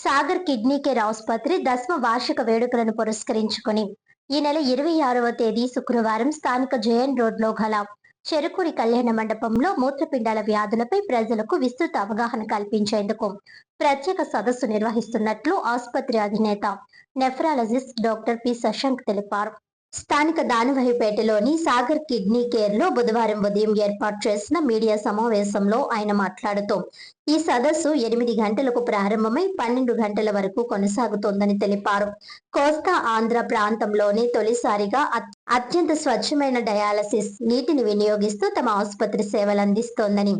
Sagar kidney care ఆసుపత్రి 10వ వార్షిక వేడుకలను పురస్కరించుకుని ఈ నెల 26వ తేదీ శుక్రవారం స్థానిక జయన్ రోడ్లో గల చెరుకూరి కళ్యాణ మండపంలో మూత్రపిండాల వ్యాధులపై ప్రజలకు విస్తృత అవగాహన కల్పించేందుకు ప్రత్యేక సదస్సు నిర్వహిస్తున్నట్లు ఆసుపత్రి అధినేత నెఫ్రాలజిస్ట్ డాక్టర్ పి శశాంక్ తెలిపారు. స్థానిక దానవహిపేటలోని సాగర్ కిడ్నీ కేర్ లో బుధవారం ఉదయం ఏర్పాటు చేసిన మీడియా సమావేశంలో ఆయన మాట్లాడుతూ ఈ సదస్సు 8 గంటలకు ప్రారంభమై 12 గంటల వరకు కొనసాగుతోందని తెలిపారు. కోస్తా ఆంధ్ర ప్రాంతంలోనే తొలిసారిగా అత్యంత స్వచ్ఛమైన డయాలసిస్ నీటిని వినియోగిస్తూ తమ ఆసుపత్రి సేవలు అందిస్తోందని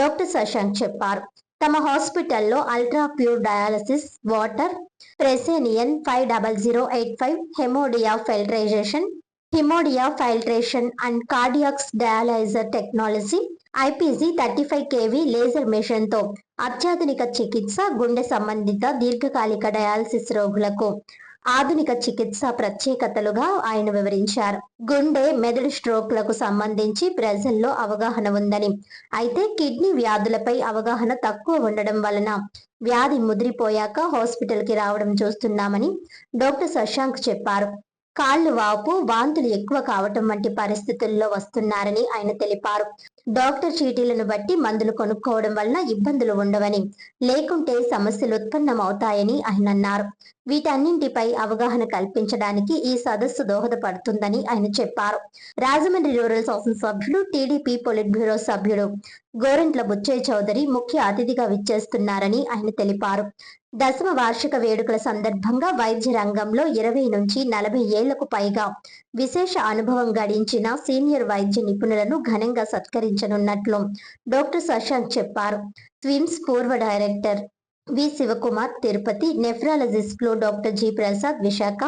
డాక్టర్ శశాంక్ చెప్పారు. తమ హాస్పిటల్లో ultra pure dialysis water, Fresenius 50085, hemodiafiltration and కార్డియాక్స్ dialyser technology, IPG 35 kV laser machine తో అత్యాధునిక చికిత్స, గుండె సంబంధిత దీర్ఘకాలిక డయాలసిస్ రోగులకు ఆధునిక చికిత్స ప్రత్యేకతలుగా ఆయన వివరించారు. గుండె, మెదడు స్ట్రోక్లకు సంబంధించి ప్రజల్లో అవగాహన ఉందని, అయితే కిడ్నీ వ్యాధులపై అవగాహన తక్కువ ఉండడం వలన వ్యాధి ముదిరిపోయాక హాస్పిటల్కి రావడం చూస్తున్నామని డాక్టర్ శశాంక్ చెప్పారు. కాళ్లు వాపు, వాంతులు ఎక్కువ కావటం వంటి పరిస్థితుల్లో వస్తున్నారని ఆయన తెలిపారు. డాక్టర్ చీటీలను బట్టి మందులు కొనుక్కోవడం వలన ఇబ్బందులు ఉండవని, లేకుంటే సమస్యలు ఉత్పన్నమవుతాయని ఆయన అన్నారు. వీటన్నింటిపై అవగాహన కల్పించడానికి ఈ సదస్సు దోహదపడుతుందని ఆయన చెప్పారు. రాజమండ్రి రూరల్ శాసనసభ్యుడు, టీడీపీ పొలిట్ బ్యూరో సభ్యుడు గోరంట్ల బుచ్చయ్య చౌదరి ముఖ్య అతిథిగా విచ్చేస్తున్నారని ఆయన తెలిపారు. 10వ వార్షిక వేడుకల సందర్భంగా వైద్య రంగంలో 20 నుంచి 40 ఏళ్లకు పైగా విశేష అనుభవం గడించిన సీనియర్ వైద్య నిపుణులను ఘనంగా సత్కరించనున్నట్లు డాక్టర్ శశాంక్ చెప్పారు. స్విమ్స్ పూర్వ డైరెక్టర్ వి శివకుమార్ తిరుపతి, నెఫ్రాలజిస్టులు doctor G Prasad Visakha,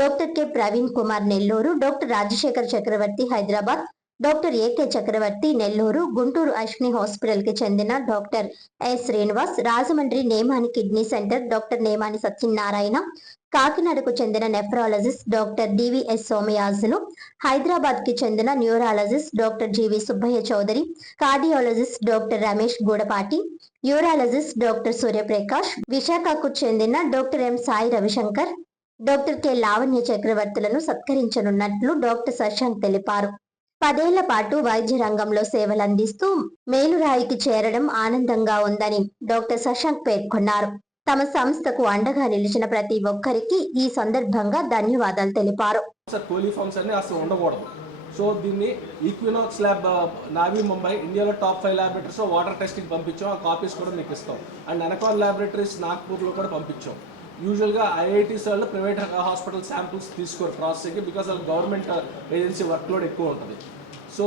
doctor K Praveen Kumar Nellore, doctor Rajasekhar Chakravarthy Hyderabad, doctor AK Chakravarthy Nellore, Guntur Ashwini hospital కి చెందిన doctor S Srinivas, Rajahmundry Nemani kidney centre doctor Nemani Satyanarayana, కాకినాడకు చెందిన nephrologist doctor DVS Somayajulu, Hyderabad కి చెందిన neurologist doctor GV Subbaiah Chowdary, cardiologist doctor Ramesh Gudapati, urologist doctor Suryaprakash, విశాఖకు చెందిన doctor M Sai Ravishankar, doctor K Lavanya చక్రవర్తులను సత్కరించనున్నట్లు doctor Shashank తెలిపారు. 10 ఏళ్ల పాటు వైద్య రంగంలో సేవలందిస్తూ మేలురాయికి చేరడం ఆనందంగా ఉందని డాక్టర్ శశాంక్ పేర్కొన్నారు. తమ సంస్థకు అండగా నిలిచిన ప్రతి ఒక్కరికి ఈ సందర్భంగా ధన్యవాదాలు తెలిపారు. సో దీన్ని ఈక్వినాక్స్ ల్యాబ్ నావీ ముంబై ఇండియాలో టాప్ 5 ల్యాబొరేటరీస్లో వాటర్ టెస్టింగ్ పంపించాం. ఆ కాపీస్ కూడా మీకు ఇస్తాం. అండ్ అనకాన్ ల్యాబొరేటరీస్ నాగ్పూర్లో కూడా పంపించాం. యూజువల్గా ఐఐటీస్ వాళ్ళు ప్రైవేట్ హాస్పిటల్ శాంపిల్స్ తీసుకోరు ప్రాసెసింగ్కి, బికాస్ వాళ్ళ గవర్నమెంట్ ఏజెన్సీ వర్క్లోడ్ ఎక్కువ ఉంటుంది. సో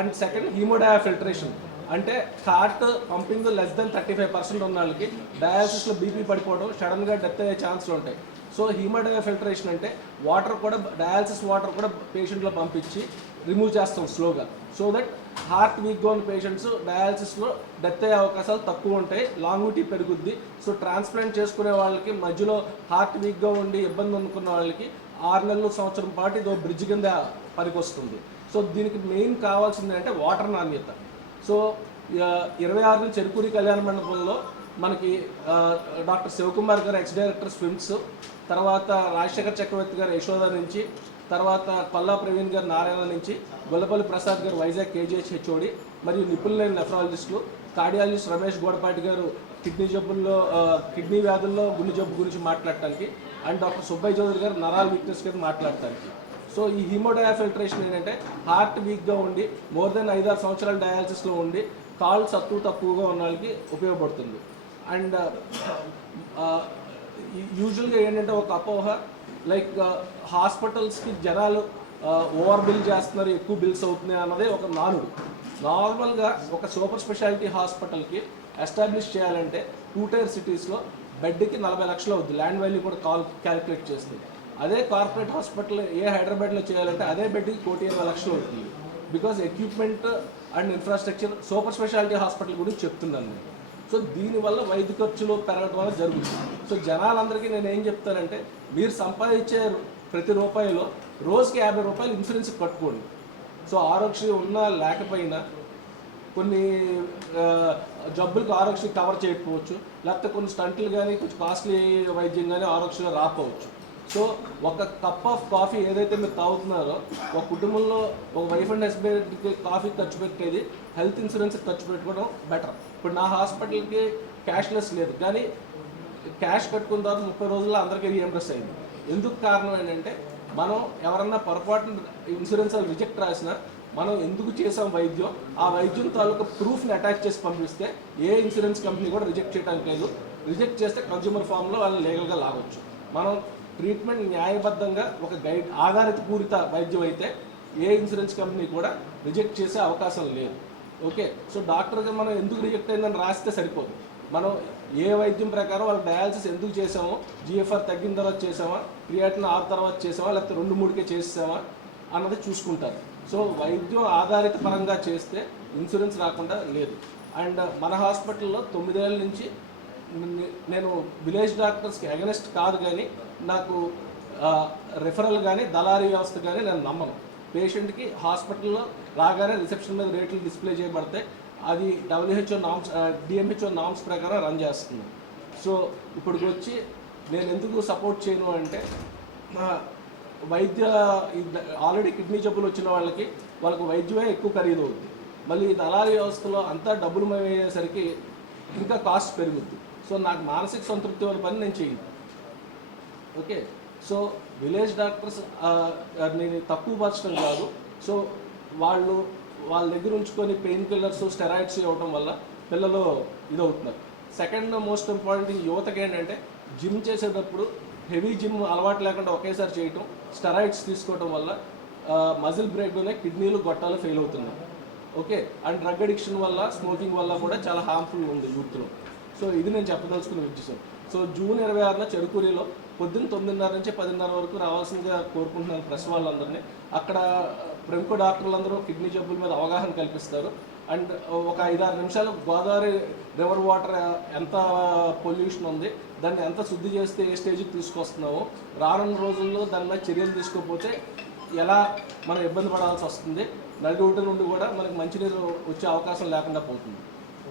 అండ్ సెకండ్ హీమోడయా ఫిల్టరేషన్, అంటే హార్ట్ పంపింగ్ లెస్ దెన్ 35% ఉన్న వాళ్ళకి డయాలసిస్లో బీపీ పడిపోవడం, సడన్గా డెత్ అయ్యే ఛాన్స్లు ఉంటాయి. సో హీమోడయా ఫిల్టరేషన్ అంటే వాటర్ కూడా, డయాలసిస్ వాటర్ కూడా పేషెంట్లో పంపించి రిమూవ్ చేస్తాం స్లోగా, సో దట్ హార్ట్ వీక్గా ఉన్న పేషెంట్స్ డయాలసిస్లో డెత్ అయ్యే అవకాశాలు తక్కువ ఉంటాయి, లాంగ్విటీ పెరుగుద్ది. సో ట్రాన్స్ప్లాంట్ చేసుకునే వాళ్ళకి మధ్యలో హార్ట్ వీక్గా ఉండి ఇబ్బంది అనుకున్న వాళ్ళకి 6 నెలలు సంవత్సరం పాటు ఇదో బ్రిడ్జ్ కింద పనికొస్తుంది. సో దీనికి మెయిన్ కావాల్సింది అంటే వాటర్ నాణ్యత. సో 26 నుంచి చెరుకూరి కళ్యాణ మండపంలో మనకి డాక్టర్ శివకుమార్ గారు ఎక్స్ డైరెక్టర్ స్విమ్స్, తర్వాత రాజశేఖర్ చక్రవర్తి గారు యశోద నుంచి, తర్వాత కొల్లా ప్రవీణ్ గారు నారాయణ నుంచి, గొల్లపల్లి ప్రసాద్ గారు వైజాగ్ కేజీహెచ్ హెచ్ఓడి, మరియు నిపుణులైన నెఫ్రాలజిస్టులు, కార్డియాలజిస్ట్ రమేష్ గోడపాటి గారు కిడ్నీ వ్యాధుల్లో గుండె జబ్బు గురించి మాట్లాడటానికి, అండ్ డాక్టర్ సుబ్బయ్య చౌదరి గారు నరాల వీక్నెస్ గారు మాట్లాడటానికి. సో ఈ హీమోడయా ఫిల్టరేషన్ ఏంటంటే హార్ట్ వీక్గా ఉండి మోర్ దెన్ 5-6 సంవత్సరాలు డయాలసిస్లో ఉండి కాళ్ళు తక్కువగా ఉన్న వాళ్ళకి ఉపయోగపడుతుంది. అండ్ యూజువల్గా ఏంటంటే ఒక అపోహ, లైక్ హాస్పిటల్స్కి జనాలు ఓవర్ బిల్ చేస్తున్నారు, ఎక్కువ బిల్స్ అవుతున్నాయి అన్నదే ఒక నానుడు. నార్మల్గా ఒక సూపర్ స్పెషాలిటీ హాస్పిటల్కి ఎస్టాబ్లిష్ చేయాలంటే 2 టైర్ సిటీస్లో బెడ్కి 40 లక్షలు అవుతుంది, ల్యాండ్ వాల్యూ కూడా క్యాలిక్యులేట్ చేస్తుంది. అదే కార్పొరేట్ హాస్పిటల్ హైదరాబాద్లో చేయాలంటే అదే బెడ్కి 1,20 లక్షలు అవుతుంది, because equipment and infrastructure. Super speciality hospital గురించి చెప్తున్నాను నేను. సో దీనివల్ల వైద్య ఖర్చులు పెరగడం వల్ల జరుగుతుంది. సో జనాలందరికీ నేను ఏం చెప్తానంటే, మీరు సంపాదించే ప్రతి రూపాయిలో రోజుకి 50 రూపాయలు ఇన్సూరెన్స్ కట్టుకోండి. సో ఆరోగ్యం ఉన్నా లేకపోయినా కొన్ని జబ్బులకు ఆరోగ్యశ్రీ కవర్ చేయకపోవచ్చు, లేకపోతే కొన్ని స్టంట్లు కానీ కొంచెం కాస్ట్లీ వైద్యం కానీ ఆరోగ్యశ్రీలో రాకపోవచ్చు. సో ఒక కప్ ఆఫ్ కాఫీ ఏదైతే మీరు తాగుతున్నారో, ఒక కుటుంబంలో ఒక వైఫ్ అండ్ హస్బెండ్కి కాఫీ ఖర్చు పెట్టేది హెల్త్ ఇన్సూరెన్స్ ఖర్చు పెట్టుకోవడం బెటర్. ఇప్పుడు నా హాస్పిటల్కి క్యాష్లెస్ లేదు, కానీ క్యాష్ కట్టుకున్న తర్వాత 30 రోజుల్లో అందరికీ రీఎంబర్స్ అయింది. ఎందుకు కారణం ఏంటంటే, మనం ఎవరన్నా పొరపాటున ఇన్సూరెన్స్ రిజెక్ట్ రాసినా మనం ఎందుకు చేసాం వైద్యం, ఆ వైద్యం తాలూకు ప్రూఫ్ని అటాచ్ చేసి పంపిస్తే ఏ ఇన్సూరెన్స్ కంపెనీ కూడా రిజెక్ట్ చేయడానికి లేదు. రిజెక్ట్ చేస్తే కన్జ్యూమర్ ఫామ్లో వాళ్ళని లీగల్గా లాగొచ్చు. మనం ట్రీట్మెంట్ న్యాయబద్ధంగా ఒక గైడ్ ఆధారిత పూరిత వైద్యం అయితే ఏ ఇన్సూరెన్స్ కంపెనీ కూడా రిజెక్ట్ చేసే అవకాశం లేదు. ఓకే, సో డాక్టర్గా మనం ఎందుకు రిజెక్ట్ అయిందని రాస్తే సరిపోదు. మనం ఏ వైద్యం ప్రకారం వాళ్ళకి డయాలసిస్ ఎందుకు చేసామో, జిఎఫ్ఆర్ తగ్గిన తర్వాత చేసామా, క్రియాటిన్ 6 తర్వాత చేసామా, లేకపోతే 2-3కే చేసామా అన్నది చూసుకుంటారు. సో వైద్యం ఆధారిత పరంగా చేస్తే ఇన్సూరెన్స్ రాకుండా లేదు. అండ్ మన హాస్పిటల్లో 9 ఏళ్ళ నుంచి నేను విలేజ్ డాక్టర్స్కి అగెనెస్ట్ కాదు, కానీ నాకు రెఫరల్ కానీ దళారీ వ్యవస్థ కానీ నేను నమ్మను. పేషెంట్కి హాస్పిటల్లో రాగానే రిసెప్షన్ మీద రేట్లు డిస్ప్లే చేయబడితే అది WHO నామ్స్ DMHO నామ్స్ ప్రకారం రన్ చేస్తుంది. సో ఇప్పటికి వచ్చి నేను ఎందుకు సపోర్ట్ చేయను అంటే, వైద్య ఆల్రెడీ కిడ్నీ జబ్బులు వచ్చిన వాళ్ళకి వైద్యమే ఎక్కువ ఖరీదు అవుతుంది. మళ్ళీ దళారీ వ్యవస్థలో అంతా డబ్బులు అయ్యేసరికి ఇంకా కాస్ట్ పెరుగుద్ది. సో నాకు మానసిక సంతృప్తి అనే పని నేను చేయను. ఓకే, సో విలేజ్ డాక్టర్స్ నేను తక్కువ పరచడం కాదు. సో వాళ్ళ దగ్గర ఉంచుకొని పెయిన్ కిల్లర్స్, స్టెరాయిడ్స్ ఇవ్వడం వల్ల పిల్లలు ఇదవుతున్నారు. సెకండ్ మోస్ట్ ఇంపార్టెంట్ యువతకి ఏంటంటే, జిమ్ చేసేటప్పుడు హెవీ జిమ్ అలవాటు లేకుండా ఒకేసారి చేయటం, స్టెరాయిడ్స్ తీసుకోవడం వల్ల మజిల్ బ్రేక్లోనే కిడ్నీలు గొట్టాలు ఫెయిల్ అవుతున్నాయి. ఓకే, అండ్ డ్రగ్ అడిక్షన్ వల్ల, స్మోకింగ్ వల్ల కూడా చాలా హార్మ్ఫుల్ ఉంది యూత్లో. సో ఇది నేను చెప్పదలుచుకున్న విషయం. సో జూన్ 26న చెరుకూరిలో పొద్దున్న 9:30 నుంచి 10:30 వరకు రావాల్సిందిగా కోరుకుంటున్నాను ప్రెస్ వాళ్ళందరినీ. అక్కడ ప్రముఖ డాక్టర్లందరూ కిడ్నీ జబ్బుల మీద అవగాహన కల్పిస్తారు. అండ్ ఒక 5-6 నిమిషాలు గోదావరి రివర్ వాటర్ ఎంత పొల్యూషన్ ఉంది, దాన్ని ఎంత శుద్ధి చేస్తే ఏ స్టేజ్కి తీసుకొస్తున్నామో, రానున్న రోజుల్లో దాని మీద చర్యలు తీసుకోకపోతే ఎలా మనం ఇబ్బంది పడాల్సి వస్తుంది, నడి రోడ్డు నుండి కూడా మనకి మంచినీరు వచ్చే అవకాశం లేకుండా పోతుంది.